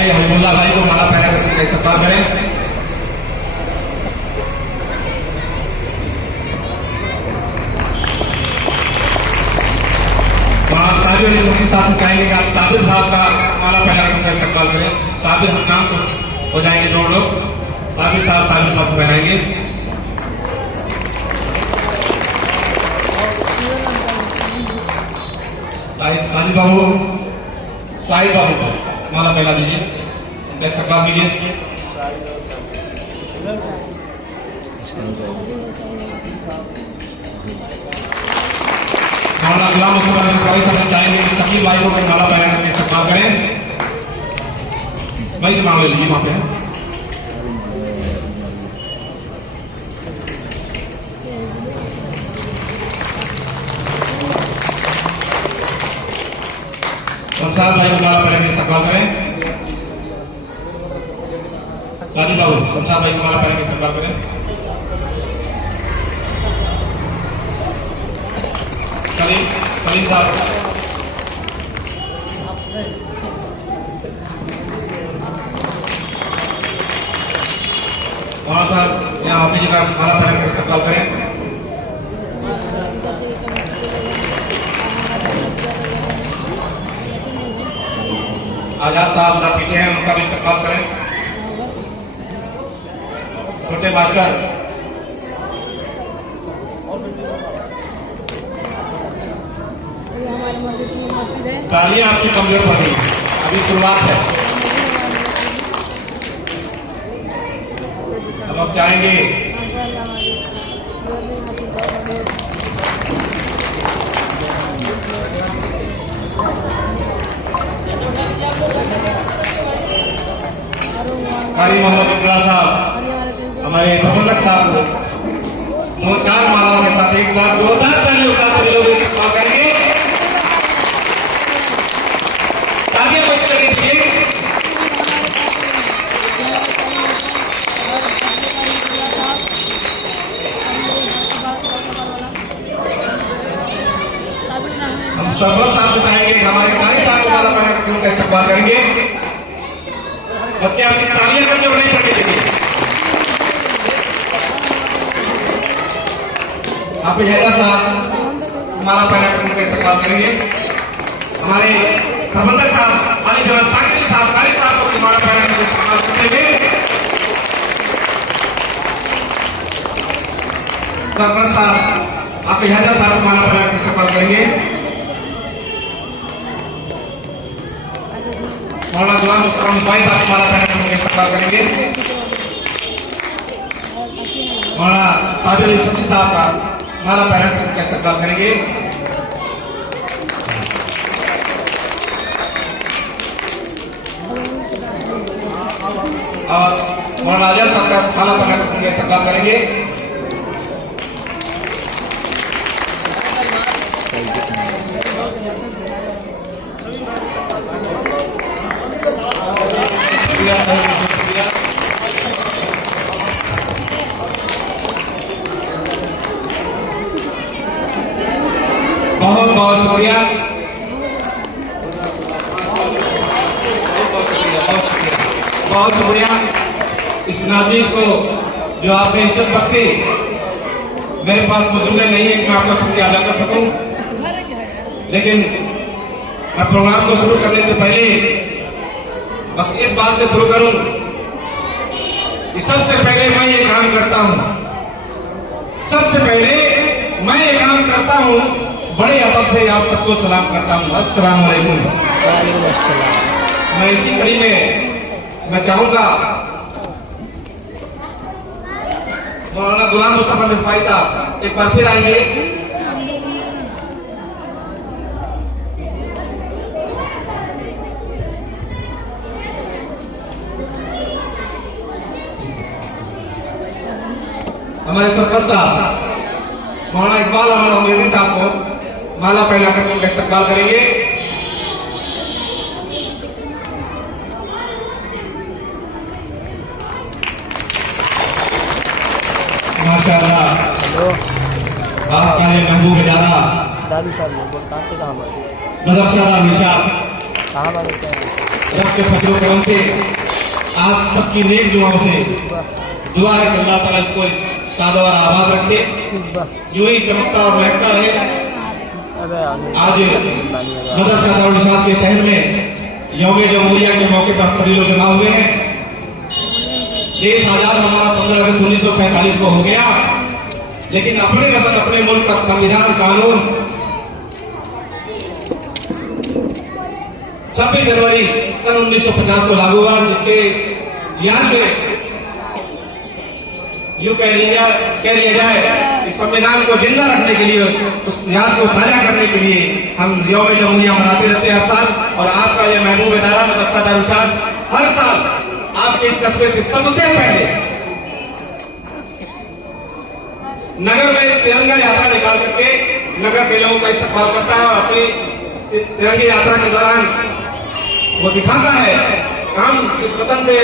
जाएंगे हबीबुल्लाह भाई को माला पहना कर उनका इस्तेमाल करें। वहाँ साबिर अली शफी साहब से चाहेंगे कि आप साबिर साहब का माला पहना कर उनका इस्तेमाल करें। साबिर हम नाम हो जाएंगे दो लोग, साबिर साहब को पहनाएंगे। साजिद बाबू माला पहना दीजिए, इस्तेमाल कीजिए। मौलाना गुलाम मुस्तफा अंसारी साहब चाहेंगे कि शकील भाई को माला पहना करके इस्तेमाल करें। भाई से मांग ले लीजिए वहां पे। शमशाद भाई को माला पहना के इस्तेमाल करें। साजिद बाबू शमशाद भाई को माला पहना के इस्तेमाल करें। सलीम साहब वहाँ साहब यहाँ अपनी जगह माला पहना के इस्तेमाल करें। आजाद साहब जरा पीछे हैं, उनका भी इस्तेमाल करें। छोटे भास्कर तालियां आपकी कमजोर पड़ रही है, अभी शुरुआत है। अब आप चाहेंगे कारी मोहम्मद इकरा साहब हमारे प्रबंधक साहब को 4 मालाओं के साथ एक बार जोरदार तालियों का सभी लोग इस्तेमाल करेंगे। हम सरबत साहब को चाहेंगे कि हमारे कारी साहब को माला पहना करके उनका इस्तेमाल करेंगे। बच्चे आपकी तालियां करके नहीं करके देखिए। आप हैदर साहब माला पहना कर उनका इस्तेमाल करेंगे। हमारे प्रबंधक साहब अली जनाब साकिब साहब कारी साहब को माला पहना कर इस्तेमाल करेंगे। सरपंच साहब आप हैदर साहब को माला पहना कर इस्तेमाल करेंगे। मौलाना गुलाम मुस्तफा अंसारी साहब माला पहना कर उनका इस्तेमाल करेंगे। मौलाना साबिर अली शफी साहब का माला पहना कर उनका इस्तेमाल करेंगे। और मौलाना आजाद साहब का माला पहना कर उनका इस्तेमाल करेंगे। बहुत बहुत शुक्रिया, बहुत शुक्रिया इस नाज़ीर को जो आपने इज्जत बख्शी। मेरे पास मौजूद नहीं है कि मैं आपका शुक्रिया अदा कर सकूं, लेकिन मैं प्रोग्राम को शुरू करने से पहले बस इस बात से शुरू करूं कि सबसे पहले मैं ये काम करता हूं, सबसे पहले मैं ये काम करता हूं, बड़े अदब से आप सबको सलाम करता हूं, अस्सलाम वालेकुम। मैं इसी कड़ी में मैं चाहूंगा मौलाना गुलाम मुस्तफा अंसारी साहब एक बार फिर आएंगे। हमारे सरपंच साहब मौलाना इकबाल अहमद अमीरी साहब को माला पहना कर उनका इस्तेमाल करेंगे। माशाअल्लाह आपका महबूब इदारा मदरसा निशात रब के फजल करम से आप सबकी नेक दुआओं से दुआ है कि अल्लाह ताला इसको शादा और आबाद रखे, यूं ही चमकता और महकता रहे। आज मदरसा दारुल इरशाद के शहर में यौम जमहूरिया के मौके पर सभी लोग जमा हुए हैं। देश आजाद हमारा 15 अगस्त 1947 को हो गया, लेकिन अपने वतन अपने मुल्क का संविधान कानून 26 जनवरी सन 1950 को लागू हुआ, जिसके याद में यूं कह लिया जाए कि संविधान को जिंदा रखने के लिए, उस याद को ताजा करने के लिए हम यौम जमहूरिया मनाते रहते हैं हर साल। और आपका यह महबूब इदारा मदरसा दारुल इरशाद हर साल आपके इस कस्बे से सबसे पहले नगर में तिरंगा यात्रा निकाल करके नगर के लोगों का इस्तकबाल करता है और अपनी तिरंगी यात्रा के दौरान वो दिखाता है हम इस वतन से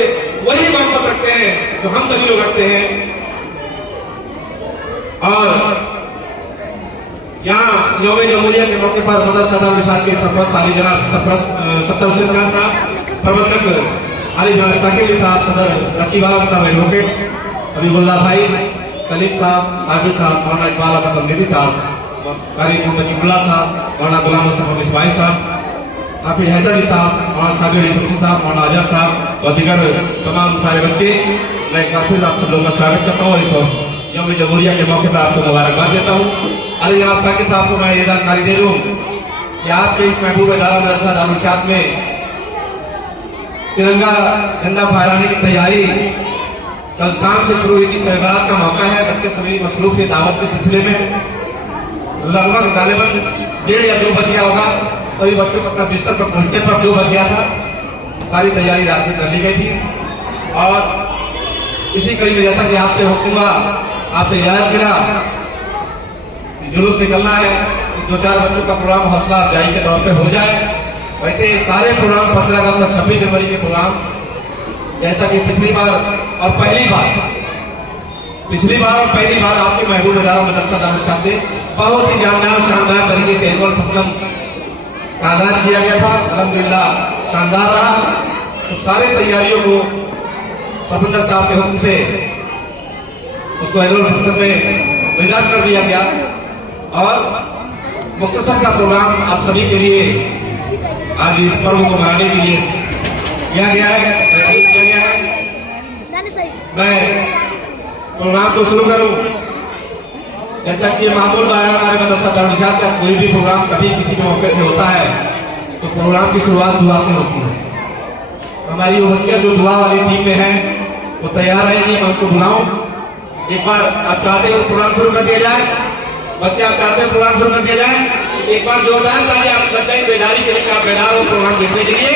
वही मोहब्बत रखते हैं जो हम सभी लोग रखते हैं। और यहाँ यौम जमहूरिया के मौके पर मदरसा दारुल इरशाद के सरपरस्त आली जनाब सत्तर हुसैन खान साहब, प्रबंधक आली जनाब साकिब साहब, सदर रकीब आलम साहब एडवोकेट, हबीबुल्लाह भाई, सलीम साहब, आबिद साहब, मौलाना इकबाल अहमद तमनीदी साहब, कारी मोहम्मद जिबुल्लाह साहब, मौलाना गुलाम मुस्तफा मिसबाई साहब, हाफिज हैदर अली साहब, मौलाना साबिर अली सुफी साहब, मौलाना अजहर साहब और दीगर तमाम सारे बच्चे, मैं एक बार फिर आप सब लोगों का स्वागत करता हूँ और इस यौम जमहूरिया के मौके पर आपको मुबारकबाद देता हूँ। अली जनाब साकिब साहब को मैं ये जानकारी दे दूँ कि आपके इस महबूब इदारा मदरसा दारुल इरशाद में तिरंगा झंडा फहराने की तैयारी कल शाम से शुरू हुई थी। शब-ए-बारात का मौका है, बच्चे सभी मसरूफ थे दावत के सिलसिले में। लगभग गालिबन 1:30 या 2 बज गया होगा, सभी बच्चों को अपना बिस्तर पर पहुंचने पर 2 बज गया था। सारी तैयारी रात में कर ली गई थी और इसी कड़ी में जैसा कि आपसे हुक्म हुआ, आपसे याद गिरा जुलूस निकलना है, 2-4 बच्चों का प्रोग्राम हौसला अफजाई के तौर पे हो जाए। वैसे सारे प्रोग्राम 15 अगस्त और 26 जनवरी के प्रोग्राम जैसा कि पिछली बार और पहली बार आपके महबूब इदारा मदरसा दारुल इरशाद से बहुत ही शानदार तरीके से एनुअल फंक्शन का आगाज किया गया था। अल्हम्दुलिल्लाह शानदार रहा। तो सारे तैयारियों को प्रबंधक साहब के हुक्म से उसको एनुअल फंक्शन में रिजर्व कर दिया गया और मुख्तसर सा प्रोग्राम आप सभी के लिए आज इस पर्व को मनाने के लिए किया गया है। मैं प्रोग्राम को शुरू करूं। जैसा कि मामूल है हमारे मदरसा दारुल इरशाद का कोई भी प्रोग्राम कभी किसी भी मौके से होता है तो प्रोग्राम की शुरुआत दुआ से होती है। हमारी वो बच्चियां जो दुआ वाली टीम में है वो तैयार रहेंगी, मैं उनको बुलाऊं। एक बार आप चाहते हो प्रोग्राम शुरू कर दिया जाए? बच्चे आप चाहते हैं प्रोग्राम शुरू कर दिया जाए? एक बार जोरदार ताली आप बच्चे बेदारी के लिए, आप बेदार हो प्रोग्राम देखने के लिए।